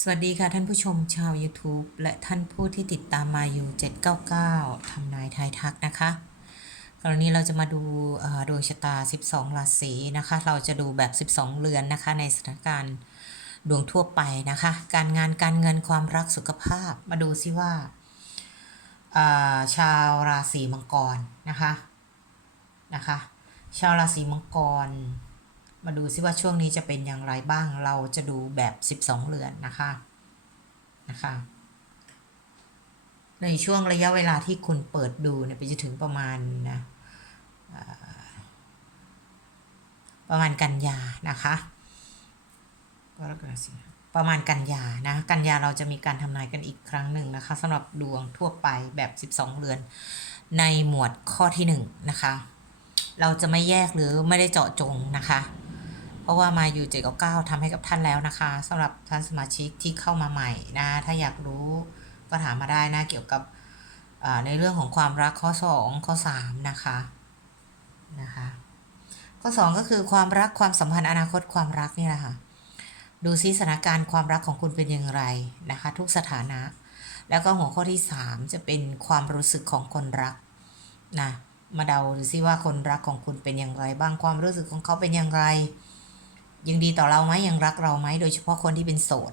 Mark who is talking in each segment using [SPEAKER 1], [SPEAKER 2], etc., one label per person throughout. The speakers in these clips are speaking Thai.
[SPEAKER 1] สวัสดีค่ะท่านผู้ชมชาว YouTube และท่านผู้ที่ติดตามมาอยู่ 799ทำนายทายทักนะคะกรณีเราจะมาดูดวงชะตา 12 ราศีนะคะ เราจะดูแบบ 12 เรือนนะคะในสถานการณ์ดวงทั่วไปนะคะ การงานการเงินความรักสุขภาพมาดูซิว่าชาวราศีมังกรนะคะนะคะ ชาวราศีมังกร มาดูซิว่าช่วงนี้จะเป็นอย่างไรบ้าง เราจะดูแบบ 12 เรือนนะคะ นะคะ ในช่วงระยะเวลาที่คุณเปิดดูเนี่ยไปจะถึงประมาณนะประมาณกันยานะคะกรกฎาสิประมาณกันยานะ กันยาเราจะมีการทำนายกันอีกครั้งหนึ่งนะคะสำหรับดวงทั่วไปแบบ 12 เรือน ในหมวดข้อที่1นะคะเราจะไม่แยกหรือไม่ได้เจาะจงนะคะ เพราะว่ามาอยู่เจ็ดกับเก้าทำให้กับท่านแล้วนะคะสำหรับท่านสมาชิกที่เข้ามาใหม่นะถ้าอยากรู้ก็ถามมาได้นะเกี่ยวกับในเรื่องของความรักข้อสองข้อสามนะคะนะคะข้อสองก็คือความรักความสัมพันธ์อนาคตความรักนี่แหละค่ะดูซิสถานการณ์ความรักของคุณเป็นอย่างไรนะคะ ทุกสถานะ แล้วก็หัวข้อที่สามจะเป็นความรู้สึกของคนรักนะมาเดาดูซิว่าคนรักของคุณเป็นอย่างไรบ้างความรู้สึกของเขาเป็นอย่างไร ยังดีต่อเราไหมยังรักเราไหมโดยเฉพาะคนที่เป็นโสด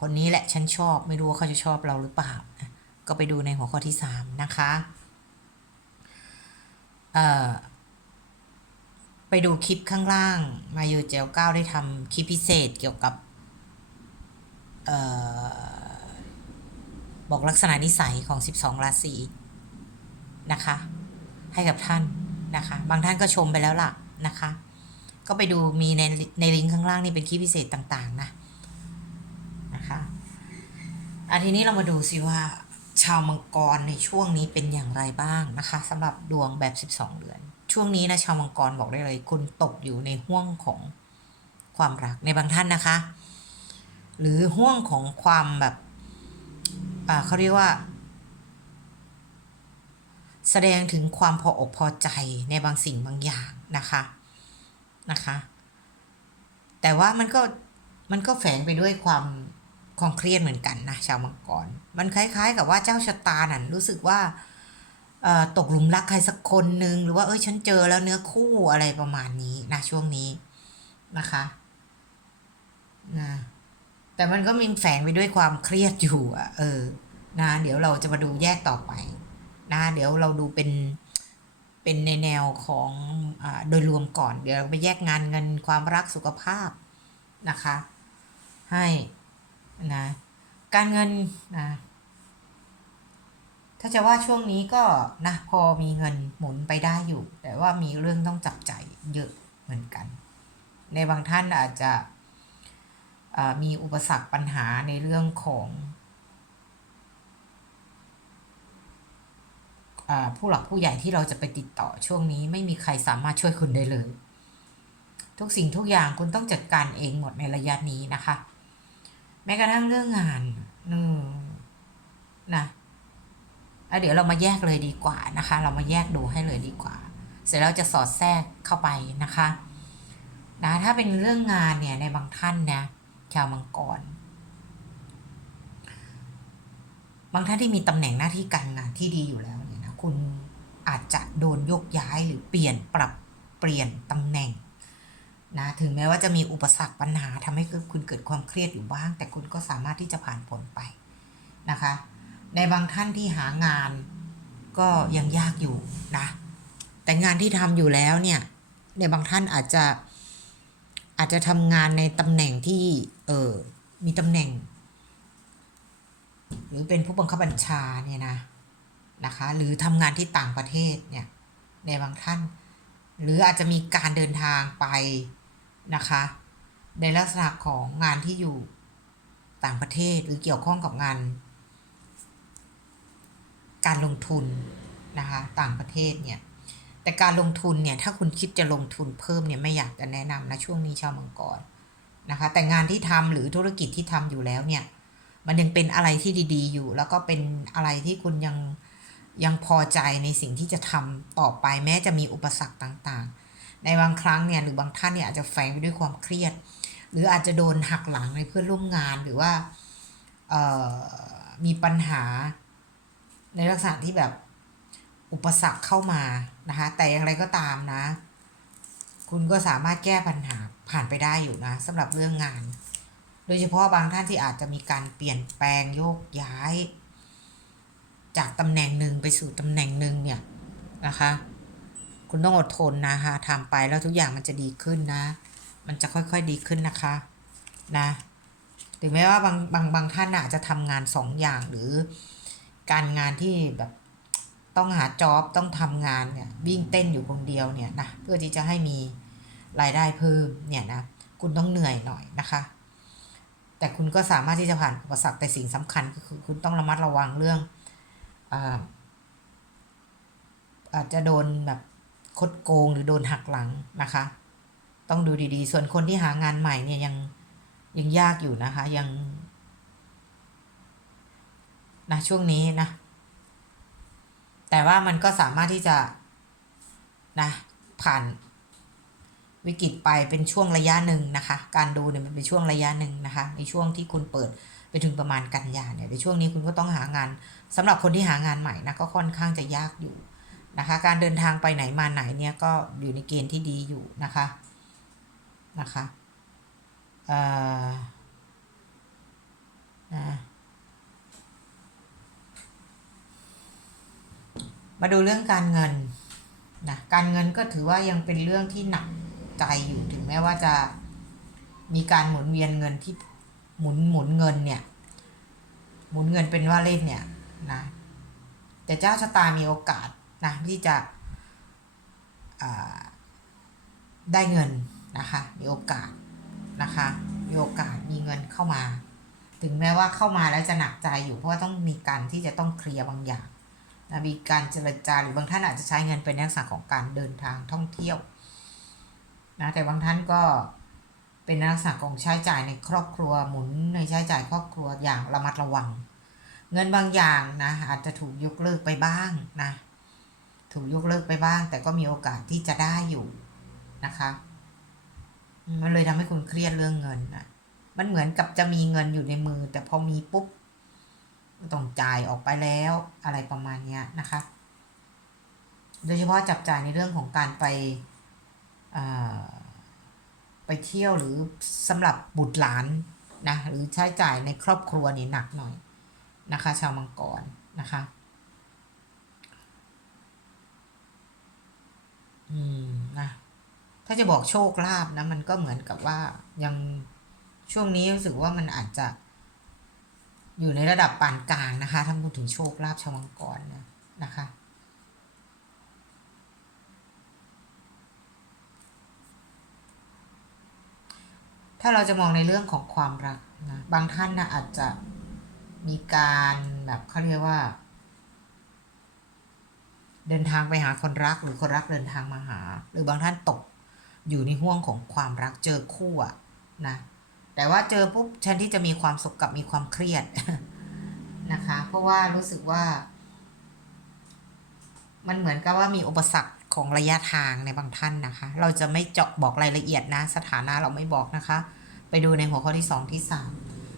[SPEAKER 1] คนนี้แหละฉันชอบไม่รู้ว่าเขาจะชอบเราหรือเปล่านะก็ไปดูในหัวข้อที่สามนะคะเอ่อไปดูคลิปข้างล่าง มาอยู่เจลเก้าได้ทำคลิปพิเศษเกี่ยวกับเอ่อบอกลักษณะนิสัยของ 12 ราศีนะคะ ให้กับท่านนะคะ บางท่านก็ชมไปแล้วล่ะนะคะ ก็ไปดูมีในในลิงก์ข้างล่างนี่เป็นคลิปพิเศษต่าง ๆ นะนะคะอันทีนี้เรามาดูสิว่า ชาวมังกรในช่วงนี้เป็นอย่างไรบ้างนะคะสำหรับดวงแบบ 12 เดือน ช่วงนี้นะชาวมังกรบอกได้เลย คุณตกอยู่ในห่วงของความรักในบางท่านนะคะ หรือห่วงของความแบบอ่าเขาเรียกว่า แสดงถึงความพออกพอใจในบางสิ่งบางอย่างนะคะ นะคะ แต่ว่ามันก็มันก็แฝงไปด้วยความความเครียดเหมือนกันนะชาวมังกร มันคล้าย ๆ กับว่าเจ้าชะตานั่นรู้สึกว่าตกหลุมรักใครสักคนหนึ่งหรือว่าเอ้ยฉันเจอแล้วเนื้อคู่อะไรประมาณนี้นะช่วงนี้นะคะนะแต่มันก็มีแฝงไปด้วยความเครียดอยู่อะเออนะเดี๋ยวเราจะมาดูแยกต่อไปนะเดี๋ยวเราดูเป็น เป็นในแนวของอโดยรวมก่อน เดี๋ยวเราไปแยกงานเงินความรักสุขภาพนะคะ ให้นะการเงินนะถ้าจะว่าช่วงนี้ก็นะพอมีเงินหมุนไปได้อยู่ แต่ว่ามีเรื่องต้องจับใจเยอะเหมือนกัน ในบางท่านอาจจะมีอุปสรรคปัญหาในเรื่องของอ่า ผู้หลักผู้ใหญ่ที่เราจะไปติดต่อช่วงนี้ไม่มีใครสามารถช่วยคุณได้เลย ทุกสิ่งทุกอย่างคุณต้องจัดการเองหมดในระยะนี้นะคะ แม้กระทั่งเรื่องงานอืมนะเดี๋ยวเรามาแยกเลยดีกว่านะคะ เรามาแยกดูให้เลยดีกว่า เสร็จแล้วจะสอดแทรกเข้าไปนะคะนะถ้าเป็นเรื่องงานเนี่ยในบางท่านนะชาวมังกร บางท่านที่มีตำแหน่งหน้าที่การงานที่ดีอยู่แล้ว คุณอาจจะโดนโยกย้ายหรือเปลี่ยนปรับเปลี่ยนตำแหน่งนะถึงแม้ว่าจะมีอุปสรรคปัญหาทำให้คุณเกิดความเครียดอยู่บ้าง แต่คุณก็สามารถที่จะผ่านผลไปนะคะ ในบางท่านที่หางานก็ยังยากอยู่นะ แต่งานที่ทำอยู่แล้วเนี่ย ในบางท่านอาจจะอาจจะทำงานในตำแหน่งที่เออมีตำแหน่ง หรือเป็นผู้บังคับบัญชาเนี่ยนะ นะคะ หรือทำงานที่ต่างประเทศเนี่ยในบางท่าน หรืออาจจะมีการเดินทางไปนะคะ ในลักษณะของงานที่อยู่ต่างประเทศหรือเกี่ยวข้องกับงาน การลงทุนนะคะต่างประเทศเนี่ยแต่การลงทุนเนี่ยถ้าคุณคิดจะลงทุนเพิ่มเนี่ยไม่อยากจะแนะนำนะช่วงนี้ชาวมังกรนะคะแต่งานที่ทำหรือธุรกิจที่ทำอยู่แล้วเนี่ย มันยังเป็นอะไรที่ดี ๆ อยู่ แล้วก็เป็นอะไรที่คุณยัง ยังพอใจในสิ่งที่จะทำต่อไปแม้จะมีอุปสรรคต่างๆ ในบางครั้งเนี่ยหรือบางท่านเนี่ยอาจจะแฝงไปด้วยความเครียด หรืออาจจะโดนหักหลังในเพื่อนร่วมงานหรือว่ามีปัญหาในลักษณะที่แบบอุปสรรคเข้ามานะคะแต่อย่างไรก็ตามนะ คุณก็สามารถแก้ปัญหาผ่านไปได้อยู่นะสำหรับเรื่องงาน โดยเฉพาะบางท่านที่อาจจะมีการเปลี่ยนแปลงโยกย้าย จากตำแหน่งหนึ่งไปสู่ตำแหน่งหนึ่งเนี่ยนะคะ คุณต้องอดทนนะคะทำไปแล้วทุกอย่างมันจะดีขึ้นนะ มันจะค่อยๆดีขึ้นนะคะนะถึงแม้ว่าบางบางบางท่านอาจจะทำงานสองอย่างหรือการงานที่แบบต้องหาจ็อบต้องทำงานเนี่ยวิ่งเต้นอยู่คนเดียวเนี่ยนะเพื่อที่จะให้มีรายได้เพิ่มเนี่ยนะคุณต้องเหนื่อยหน่อยนะคะ แต่คุณก็สามารถที่จะผ่านอุปสรรคแต่สิ่งสำคัญก็คือคุณต้องระมัดระวังเรื่อง อาจจะโดนแบบคดโกงหรือโดนหักหลังนะคะ ต้องดูดีๆ ส่วนคนที่หางานใหม่เนี่ยยังยังยากอยู่นะคะ ยังนะช่วงนี้นะ แต่ว่ามันก็สามารถที่จะนะผ่านวิกฤตไปเป็นช่วงระยะหนึ่งนะคะ การดูเนี่ยมันเป็นช่วงระยะหนึ่งนะคะ ในช่วงที่คุณเปิด ไปถึงประมาณกันยาเนี่ยในช่วงนี้คุณก็ต้องหางานสำหรับคนที่หางานใหม่นะก็ค่อนข้างจะยากอยู่นะคะ การเดินทางไปไหนมาไหนเนี่ยก็อยู่ในเกณฑ์ที่ดีอยู่นะคะนะคะเอ่อมาดูเรื่องการเงินนะการเงินก็ถือว่ายังเป็นเรื่องที่หนักใจอยู่ถึงแม้ว่าจะมีการหมุนเวียนเงินที่ หมุนหมุนเงินเนี่ย หมุนเงินเป็นว่าเล่นเนี่ยนะ แต่เจ้าชะตามีโอกาสนะที่จะได้เงินนะคะ มีโอกาสนะคะ มีโอกาสมีเงินเข้ามา ถึงแม้ว่าเข้ามาแล้วจะหนักใจอยู่เพราะว่าต้องมีการที่จะต้องเคลียร์บางอย่างนะมีการเจรจาหรือบางท่านอาจจะใช้เงินเป็นลักษณะของการเดินทางท่องเที่ยวนะแต่บางท่านก็ เป็นลักษณะของใช้จ่ายในครอบครัวหมุนในใช้จ่ายครอบครัวอย่างระมัดระวัง เงินบางอย่างนะอาจจะถูกยกเลิกไปบ้างนะถูกยกเลิกไปบ้าง แต่ก็มีโอกาสที่จะได้อยู่นะคะมันเลยทำให้คุณเครียดเรื่องเงินนะมันเหมือนกับจะมีเงินอยู่ในมือ แต่พอมีปุ๊บต้องจ่ายออกไปแล้วอะไรประมาณเนี้ยนะคะ โดยเฉพาะจับจ่ายในเรื่องของการไป ไปเที่ยวหรือสำหรับบุตรหลานนะหรือใช้จ่ายในครอบครัวนี่หนักหน่อยนะคะ ชาวมังกรนะคะอืมนะถ้าจะบอกโชคลาภนะ มันก็เหมือนกับว่ายังช่วงนี้รู้สึกว่ามันอาจจะอยู่ในระดับปานกลางนะคะ ถ้าพูดถึงโชคลาภชาวมังกรนะนะคะ ถ้าเราจะมองในเรื่องของความรักนะบางท่านนะอาจจะมีการแบบเขาเรียกว่า เดินทางไปหาคนรักหรือคนรักเดินทางมาหา หรือบางท่านตกอยู่ในห่วงของความรักเจอคู่อะนะแต่ว่าเจอปุ๊บฉันที่จะมีความสุขกับมีความเครียดนะคะ เพราะว่ารู้สึกว่า มันเหมือนกับว่ามีอุปสรรคของระยะทางในบางท่านนะคะ เราจะไม่เจาะบอกรายละเอียดนะ สถานะเราไม่บอกนะคะ ไปดูในหัวข้อที่สองที่สาม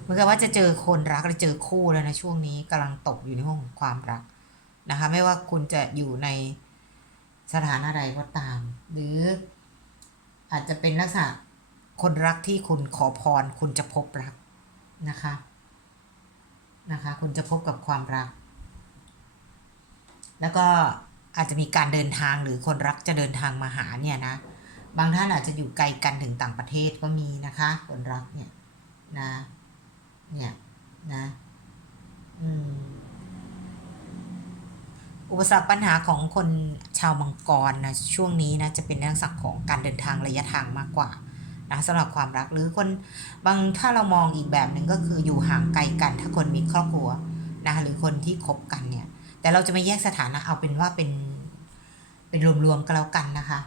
[SPEAKER 1] เหมือนกับว่าจะเจอคนรักหรือเจอคู่แล้วนะช่วงนี้กำลังตกอยู่ในห้องของความรักนะคะ ไม่ว่าคุณจะอยู่ในสถานะใดก็ตาม หรืออาจจะเป็นลักษณะคนรักที่คุณขอพร คุณจะพบรักนะคะนะคะคุณจะพบกับความรัก แล้วก็อาจจะมีการเดินทางหรือคนรักจะเดินทางมาหาเนี่ยนะ บางท่านอาจจะอยู่ไกลกันถึงต่างประเทศก็มีนะคะ คนรักเนี่ยนะเนี่ยนะอุปสรรคปัญหาของคนชาวมังกรนะช่วงนี้นะจะเป็นเรื่องสักของการเดินทางระยะทางมากกว่านะสำหรับความรักหรือคนบางถ้าเรามองอีกแบบหนึ่งก็คืออยู่ห่างไกลกัน ถ้าคนมีครอบครัวนะหรือคนที่คบกันเนี่ย แต่เราจะไม่แยกสถานะเอาเป็นว่าเป็นเป็นรวมๆก็แล้วกันนะคะ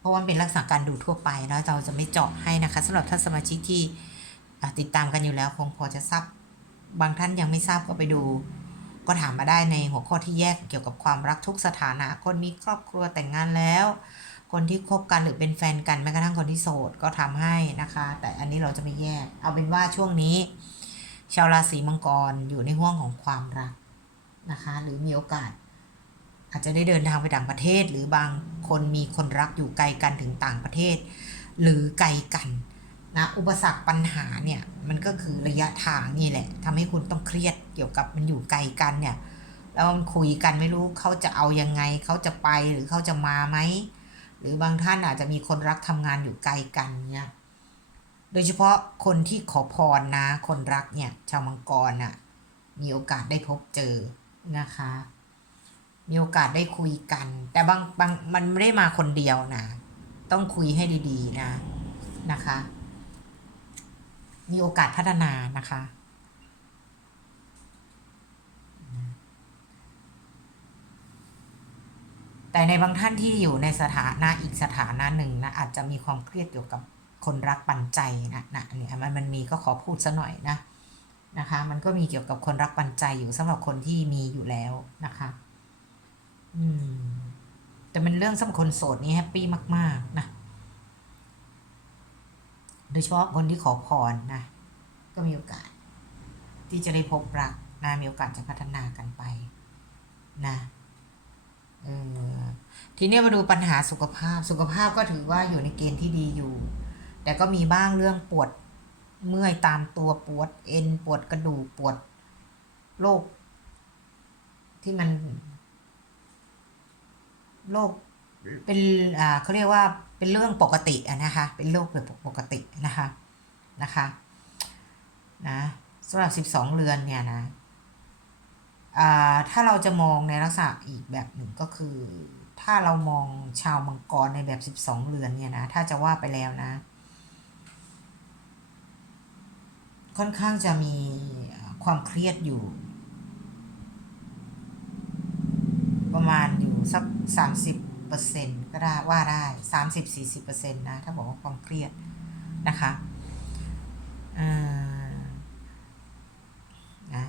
[SPEAKER 1] เพราะว่าเป็นลักษณะการดูทั่วไปแล้วเราจะไม่เจาะให้นะคะสำหรับท่านสมาชิกที่ติดตามกันอยู่แล้วคงพอจะทราบบางท่านยังไม่ทราบก็ไปดู ก็ถามมาได้ในหัวข้อที่แยกเกี่ยวกับความรักทุกสถานะ คนมีครอบครัวแต่งงานแล้ว คนที่คบกันหรือเป็นแฟนกันแม้กระทั่งคนที่โสดก็ทำให้นะคะ แต่อันนี้เราจะไม่แยก เอาเป็นว่าช่วงนี้ ชาวราศีมังกรอยู่ในห่วงของความรักนะคะ หรือมีโอกาส อาจจะได้เดินทางไปต่างประเทศ หรือบางคนมีคนรักอยู่ไกลกันถึงต่างประเทศ หรือไกลกันนะอุปสรรคปัญหาเนี่ยมันก็คือระยะทางนี่แหละทำให้คุณต้องเครียดเกี่ยวกับมันอยู่ไกลกันเนี่ยแล้วมันคุยกันไม่รู้เขาจะเอายังไงเขาจะไปหรือเขาจะมาไหมหรือบางท่านอาจจะมีคนรักทำงานอยู่ไกลกันเนี่ยโดยเฉพาะคนที่ขอพรนะ คนรักเนี่ยชาวมังกรน่ะมีโอกาสได้พบเจอนะคะ มีโอกาสได้คุยกัน แต่บางบางมันไม่ได้มาคนเดียวนะ ต้องคุยให้ดีๆนะนะคะ มีโอกาสพัฒนานะคะ แต่ในบางท่านที่อยู่ในสถานะอีกสถานะหนึ่งนะอาจจะมีความเครียดเกี่ยวกับคนรักปันใจนะนะเนี่ยมันมันมีก็ขอพูดซะหน่อยนะนะคะ มันก็มีเกี่ยวกับคนรักปันใจอยู่สำหรับคนที่มีอยู่แล้วนะคะ อืม แต่เป็นเรื่องสำหรับคนโสดนี้แฮปปี้มาก ๆ นะ โดยเฉพาะคนที่ขอพรนะ ก็มีโอกาส ที่จะได้พบรักนะมีโอกาสจะพัฒนากันไป นะเออทีนี้มาดูปัญหาสุขภาพ สุขภาพก็ถือว่าอยู่ในเกณฑ์ที่ดีอยู่ แต่ก็มีบ้างเรื่องปวดเมื่อยตามตัวปวดเอ็นปวดกระดูกปวดโรคที่มัน โรคเป็นอ่าเขาเรียกว่าเป็นเรื่องปกติอะนะคะ เป็นโรคแบบปกตินะคะนะคะนะสำหรับสิบสองเรือนเนี่ยนะอ่าถ้าเราจะมองในลักษณะอีกแบบหนึ่งก็คือ ถ้าเรามองชาวมังกรในแบบ 12 เรือนเนี่ยนะถ้าจะว่าไปแล้วนะ ค่อนข้างจะมีความเครียดอยู่ ประมาณอยู่ สัก30เปอร์เซ็นก็ได้ว่าได้30-40เปอร์เซ็นต์นะ ถ้าบอกว่าความเครียดนะคะอ่านะ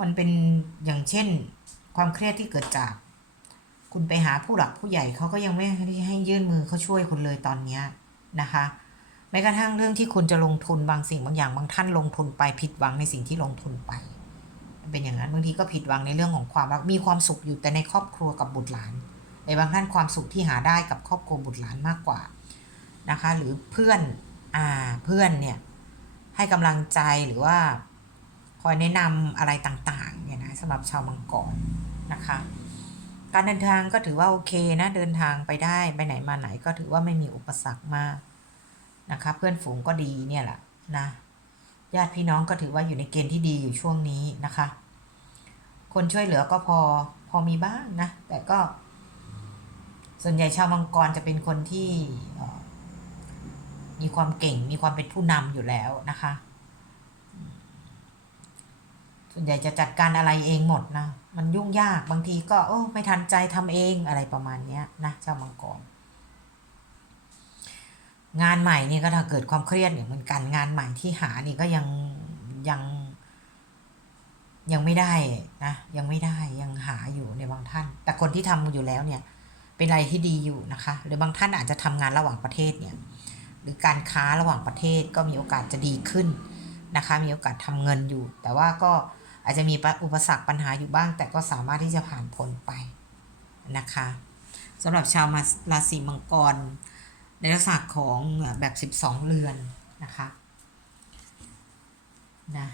[SPEAKER 1] มันเป็นอย่างเช่น ความเครียดที่เกิดจาก คุณไปหาผู้หลักผู้ใหญ่เขาก็ยังไม่ได้ให้ยื่นมือเขาช่วยคุณเลยตอนนี้นะคะแม้กระทั่งเรื่องที่คุณจะลงทุนบางสิ่งบางอย่างบางท่านลงทุนไปผิดหวังในสิ่งที่ลงทุนไป เป็นอย่างนั้นบางทีก็ผิดหวังในเรื่องของความรักมีความสุขอยู่แต่ในครอบครัวกับบุตรหลานในบางท่านความสุขที่หาได้กับครอบครัวบุตรหลานมากกว่านะคะ หรือเพื่อนอ่าเพื่อนเนี่ยให้กำลังใจหรือว่าคอยแนะนำอะไรต่างๆเนี่ยนะสำหรับชาวมังกรนะคะ การเดินทางก็ถือว่าโอเคนะเดินทางไปได้ไปไหนมาไหนก็ถือว่าไม่มีอุปสรรคมากนะคะ เพื่อนฝูงก็ดีเนี่ยแหละนะ ญาติพี่น้องก็ถือว่าอยู่ในเกณฑ์ที่ดีอยู่ช่วงนี้นะคะ คนช่วยเหลือก็พอพอมีบ้างนะ แต่ก็ ส่วนใหญ่ชาวมังกรจะเป็นคนที่มีความเก่งมีความเป็นผู้นำอยู่แล้วนะคะ ส่วนใหญ่จะจัดการอะไรเองหมดนะ มันยุ่งยากบางทีก็โอ้ไม่ทันใจทำเองอะไรประมาณนี้นะเจ้ามังกร งานใหม่นี่ก็ถ้าเกิดความเครียดอย่างเหมือนกันงานใหม่ที่หานี่ก็ยังยังยังไม่ได้นะยังไม่ได้ยังหาอยู่ในบางท่าน แต่คนที่ทำอยู่แล้วเนี่ย เป็นอะไรที่ดีอยู่นะคะ หรือบางท่านอาจจะทำงานระหว่างประเทศเนี่ย หรือการค้าระหว่างประเทศก็มีโอกาสจะดีขึ้นนะคะ มีโอกาสทำเงินอยู่ แต่ว่าก็อาจจะมีอุปสรรคปัญหาอยู่บ้าง แต่ก็สามารถที่จะผ่านพ้นไปนะคะสำหรับชาวราศีมังกร ในลักษณะของแบบ 12 เรือนนะคะนะ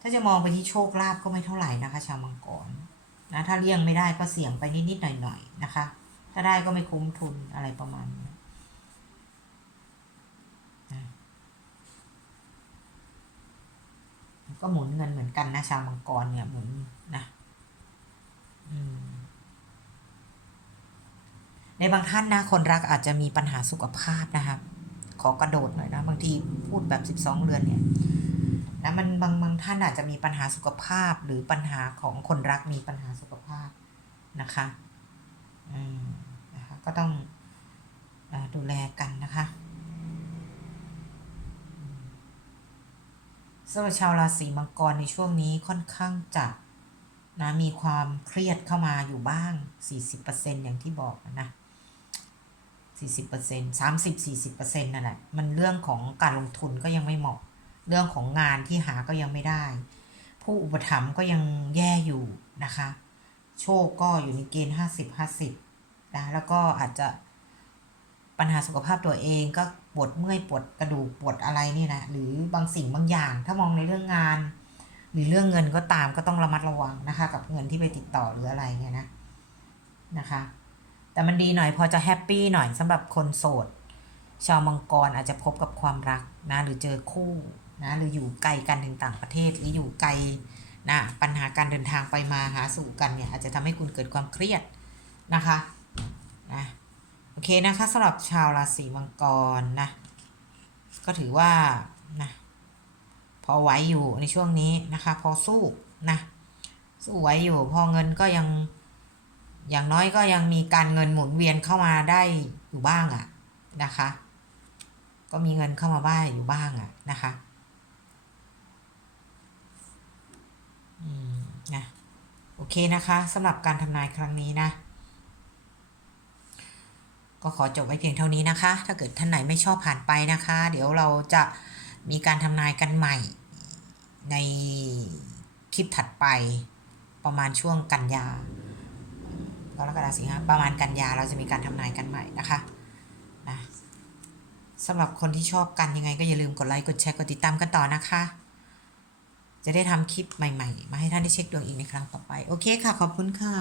[SPEAKER 1] ถ้าจะมองไปที่โชคลาภก็ไม่เท่าไหร่นะคะ ชาวมังกรนะถ้าเลี่ยงไม่ได้ก็เสี่ยงไปนิดๆหน่อยๆนะคะ ถ้าได้ก็ไม่คุ้มทุนอะไรประมาณนี้ก็หมุนเงินเหมือนกันนะชาวมังกรเนี่ยหมุนนะ อืม ในบางท่านนะคนรักอาจจะมีปัญหาสุขภาพนะครับขอกระโดดหน่อยนะบางทีพูดแบบสิบสองเรือนเนี่ยนะมันบางบางท่านอาจจะมีปัญหาสุขภาพหรือปัญหาของคนรักมีปัญหาสุขภาพนะคะอืมนะคะก็ต้องอดูแลกันนะคะสำหรับชาวราศีมังกรในช่วงนี้ค่อนข้างจะนะมีความเครียดเข้ามาอยู่บ้าง 40%อย่างที่บอกนะ 40% 30 40%นั่นแหละมันเรื่องของการลงทุนก็ยังไม่เหมาะ เรื่องของงานที่หาก็ยังไม่ได้ ผู้อุปถัมภ์ก็ยังแย่อยู่นะคะ โชคก็อยู่ในเกณฑ์ 50 50นะแล้วก็อาจจะปัญหาสุขภาพตัวเองก็ปวดเมื่อยปวดกระดูกปวดอะไรนี่นะหรือบางสิ่งบางอย่าง ถ้ามองในเรื่องงาน หรือเรื่องเงินก็ตามก็ต้องระมัดระวังนะคะ กับเงินที่ไปติดต่อหรืออะไรเงี้ยนะนะคะ แต่มันดีหน่อยพอจะแฮปปี้หน่อยสำหรับคนโสด ชาวมังกรอาจจะพบกับความรักนะหรือเจอคู่นะหรืออยู่ไกลกันถึงต่างประเทศหรืออยู่ไกลนะปัญหาการเดินทางไปมาหาสู่กันเนี่ยอาจจะทำให้คุณเกิดความเครียดนะคะนะโอเคนะคะสำหรับชาวราศีมังกรนะก็ถือว่านะพอไหวอยู่ในช่วงนี้นะคะ พอสู้นะสู้ไหวอยู่พอเงินก็ยัง อย่างน้อยก็ยังมีการเงินหมุนเวียนเข้ามาได้อยู่บ้างอะนะคะ ก็มีเงินเข้ามาบ้างอยู่บ้างอะนะคะอืมนะโอเคนะคะสำหรับการทำนายครั้งนี้นะ ก็ขอจบไว้เพียงเท่านี้นะคะ ถ้าเกิดท่านไหนไม่ชอบผ่านไปนะคะ เดี๋ยวเราจะมีการทำนายกันใหม่ในคลิปถัดไปประมาณช่วงกันยา กรกฎาสิงหาประมาณกันยาเราจะมีการทำนายกันใหม่นะคะนะสำหรับคนที่ชอบกันยังไงก็อย่าลืมกดไลค์กดแชร์กดติดตามกันต่อนะคะ จะได้ทำคลิปใหม่ ๆ มาให้ท่านได้เช็คดวงอีกในครั้งต่อไป โอเคค่ะ ขอบคุณค่ะ